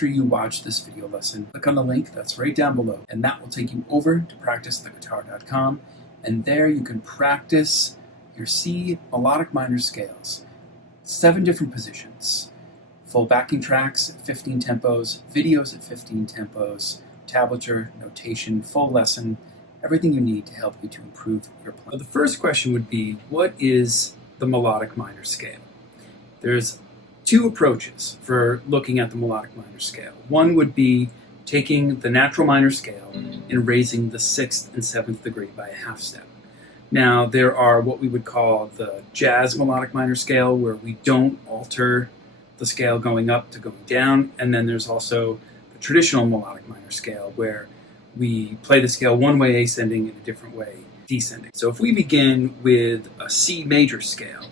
after you watch this video lesson, click on the link that's right down below, and that will take you over to practicelegatar.com, and there you can practice your C melodic minor scales. 7 different positions. Full backing tracks at 15 tempos, videos at 15 tempos, tablature, notation, full lesson, everything you need to help you to improve your playing. The first question would be, what is the melodic minor scale? There's 2 approaches for looking at the melodic minor scale. One would be taking the natural minor scale and raising the 6th and 7th degree by a half step. Now, there are what we would call the jazz melodic minor scale, where we don't alter the scale going up to going down, and then there's also the traditional melodic minor scale, where we play the scale one way ascending and a different way descending. So if we begin with a C major scale,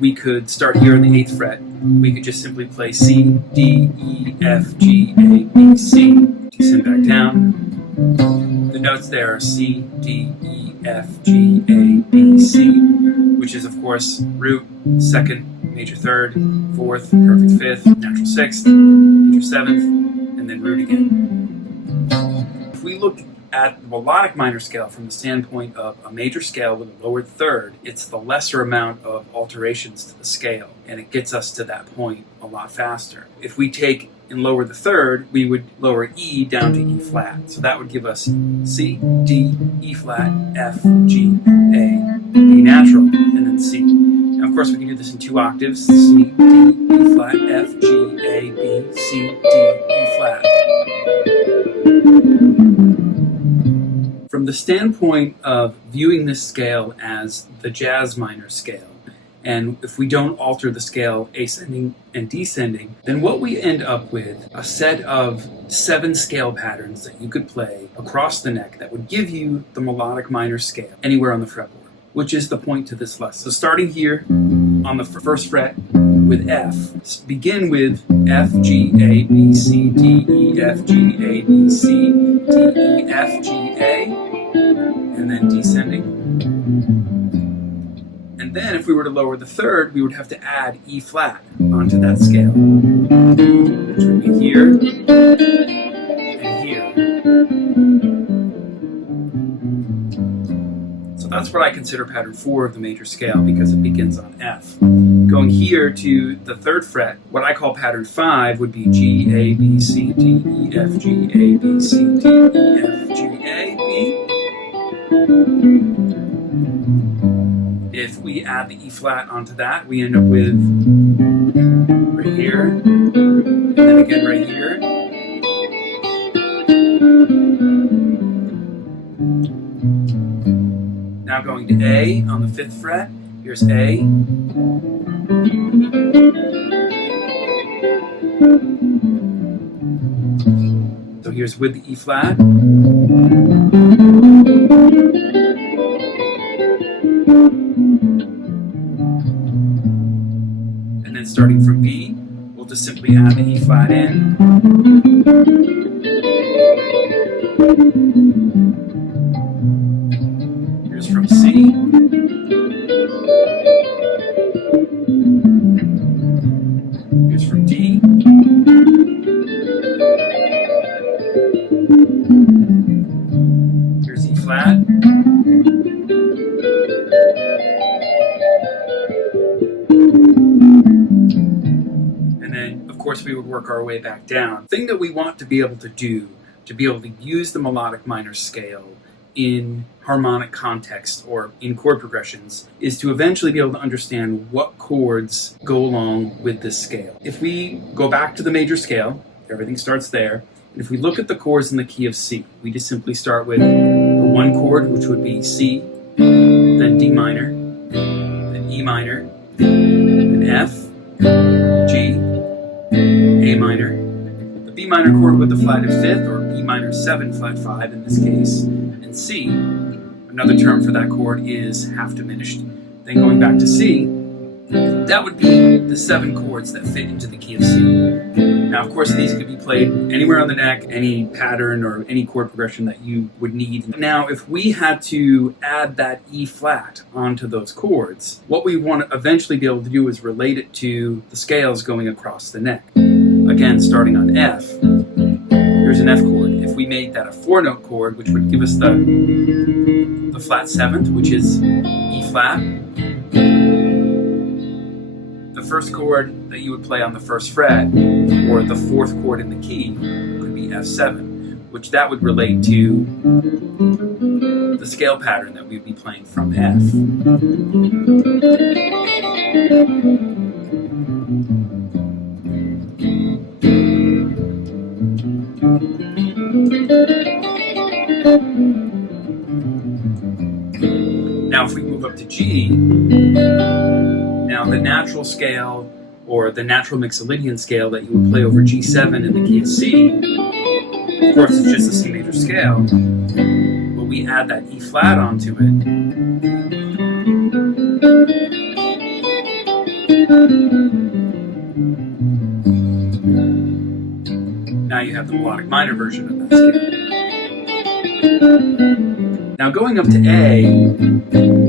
we could start here on the 8th fret. We could just simply play C, D, E, F, G, A, B, C, descend back down. The notes there are C, D, E, F, G, A, B, C, which is of course root, 2nd, major 3rd, 4th, perfect 5th, natural 6th, major 7th, and then root again. If we look at the melodic minor scale from the standpoint of a major scale with a lowered 3rd, it's the lesser amount of alterations to the scale, and it gets us to that point a lot faster. If we take and lower the 3rd, we would lower E down to E flat. So that would give us C, D, E flat, F, G, A, B natural, and then C. Now, of course, we can do this in 2 octaves: C, D, E flat, F, G, A, B, C, D, E flat. From the standpoint of viewing this scale as the jazz minor scale, and if we don't alter the scale ascending and descending, then what we end up with a set of 7 scale patterns that you could play across the neck that would give you the melodic minor scale anywhere on the fretboard, which is the point to this lesson. So starting here on the 1st fret with F, begin with F, G, A, B, C, D, E, F, G, A, B, C, D, E, F, G, A, and then descending. And then if we were to lower the 3rd, we would have to add E flat onto that scale, which would be here and here. So that's what I consider pattern 4 of the major scale, because it begins on F. Going here to the 3rd fret, what I call pattern 5 would be G, A, B, C, D, E, F, G, A, B, C, D, E, F, G, A, B. If we add the E flat onto that, we end up with right here, and then again right here. Now going to A on the 5th fret, here's A. So here's with the E flat. And then starting from B, we'll just simply add the E flat in. Here's from C. Here's from D. Here's E flat. And then, of course, we would work our way back down. The thing that we want to be able to do, to be able to use the melodic minor scale in harmonic context or in chord progressions, is to eventually be able to understand what chords go along with this scale. If we go back to the major scale, everything starts there, and if we look at the chords in the key of C, we just simply start with the 1 chord, which would be C, then D minor, then E minor, then F, G, A minor, the B minor chord with the flatted 5th, or B minor 7 flat 5 in this case, and C. Another term for that chord is half diminished. Then going back to C, that would be the 7 chords that fit into the key of C. Now, of course, these could be played anywhere on the neck, any pattern or any chord progression that you would need. Now, if we had to add that E flat onto those chords, what we want to eventually be able to do is relate it to the scales going across the neck. again, starting on F, here's an F chord. If we made that a 4-note chord, which would give us the flat 7th, which is E flat, the first chord that you would play on the 1st fret, or the 4th chord in the key, could be F7, which that would relate to the scale pattern that we'd be playing from F. Now if we move up to G, now the natural scale, or the natural Mixolydian scale that you would play over G7 in the key of C, of course it's just a C major scale, but we add that E flat onto it. Now you have the melodic minor version of that scale. Now going up to A,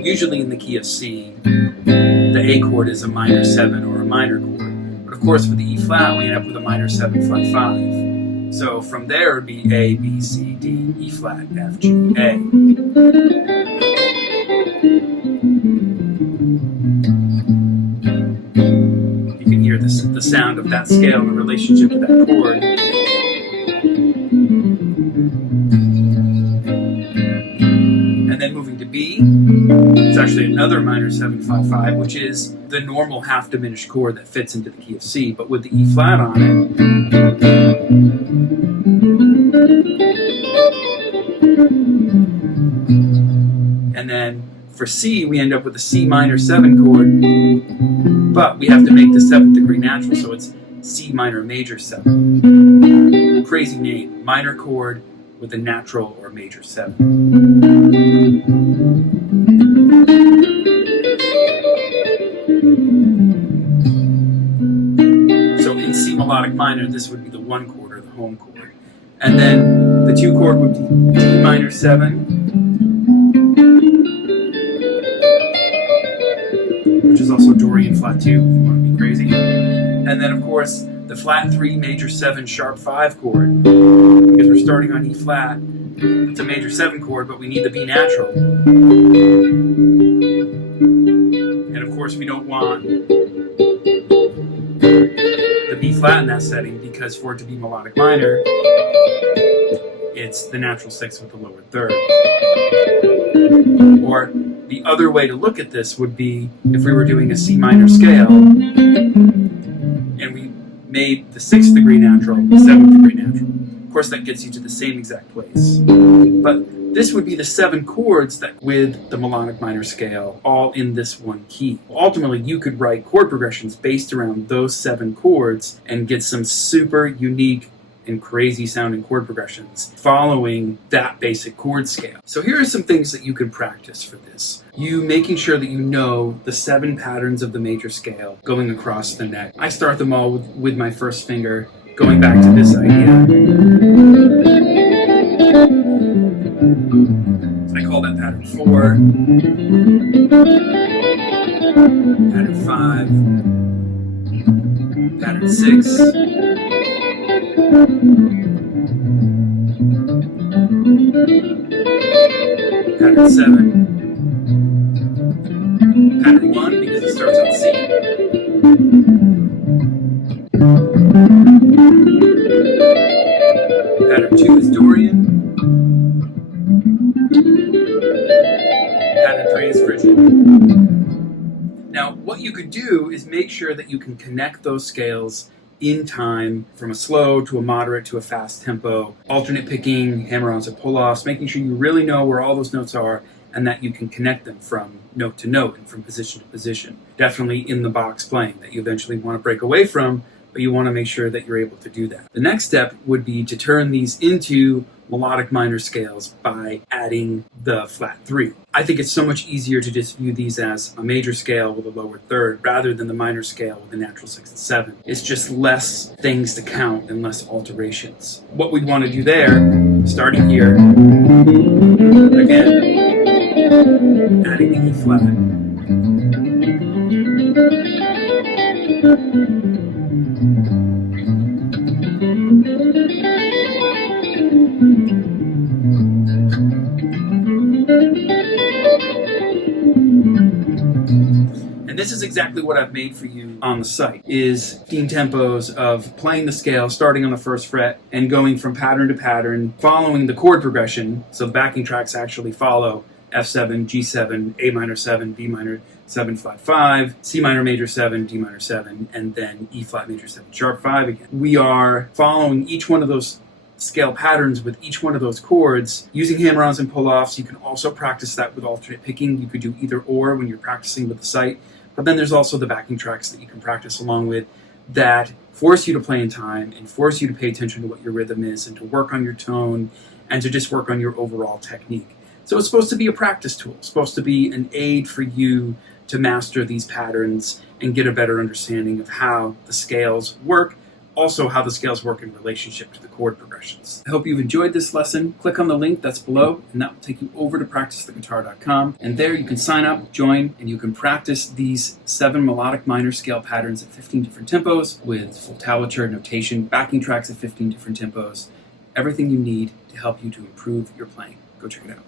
usually in the key of C, the A chord is a minor 7 or a minor chord. But of course with the E flat we end up with a minor 7 flat 5. So from there it would be A, B, C, D, E flat, F, G, A. You can hear the sound of that scale in relationship to that chord. And then moving to B, it's actually another minor 7 5 5, which is the normal half diminished chord that fits into the key of C, but with the E flat on it. And then for C, we end up with a C minor 7 chord, but we have to make the 7th degree natural, so it's C minor major 7. Crazy name, minor chord with a natural or major 7. So in C melodic minor, this would be the 1 chord or the home chord. And then the 2 chord would be D minor 7, which is also Dorian flat 2, if you want to be crazy. And then of course, the flat 3 major 7 sharp 5 chord, because we're starting on E flat. It's a major 7 chord, but we need the B natural. And of course we don't want the B flat in that setting, because for it to be melodic minor, it's the natural 6th with the lower 3rd. Or the other way to look at this would be if we were doing a C minor scale, and we made the 6th degree natural, the 7th degree natural. Of course, that gets you to the same exact place. But this would be the 7 chords that, with the melodic minor scale, all in this one key. Ultimately, you could write chord progressions based around those 7 chords and get some super unique and crazy sounding chord progressions following that basic chord scale. So here are some things that you can practice for this. You making sure that you know the 7 patterns of the major scale going across the neck. I start them all with my first finger, going back to this idea. I call that pattern 4, pattern 5, pattern 6, pattern 7, pattern 1 because it starts on C, pattern 2 is Dorian, pattern 3 is Phrygian. Now what you could do is make sure that you can connect those scales in time from a slow to a moderate to a fast tempo, alternate picking, hammer-ons and pull-offs, making sure you really know where all those notes are and that you can connect them from note to note and from position to position. Definitely in the box playing that you eventually want to break away from, but you want to make sure that you're able to do that. The next step would be to turn these into melodic minor scales by adding the flat 3. I think it's so much easier to just view these as a major scale with a lower 3rd rather than the minor scale with a natural 6 and 7. It's just less things to count and less alterations. What we want to do there, starting here, again, adding the E flat. And this is exactly what I've made for you on the site, is 15 tempos of playing the scale, starting on the first fret, and going from pattern to pattern, following the chord progression. So backing tracks actually follow F7, G7, A minor 7, B minor 7, flat 5, C minor major 7, D minor 7, and then E flat major 7, sharp 5 again. We are following each one of those scale patterns with each one of those chords using hammer-ons and pull-offs. You can also practice that with alternate picking. You could do either or when you're practicing with the site. But then there's also the backing tracks that you can practice along with that force you to play in time and force you to pay attention to what your rhythm is and to work on your tone and to just work on your overall technique. So it's supposed to be a practice tool. It's supposed to be an aid for you to master these patterns and get a better understanding of how the scales work, also how the scales work in relationship to the chord progressions. I hope you've enjoyed this lesson. Click on the link that's below, and that will take you over to practicetheguitar.com. And there you can sign up, join, and you can practice these 7 melodic minor scale patterns at 15 different tempos with full tablature, notation, backing tracks at 15 different tempos, everything you need to help you to improve your playing. Go check it out.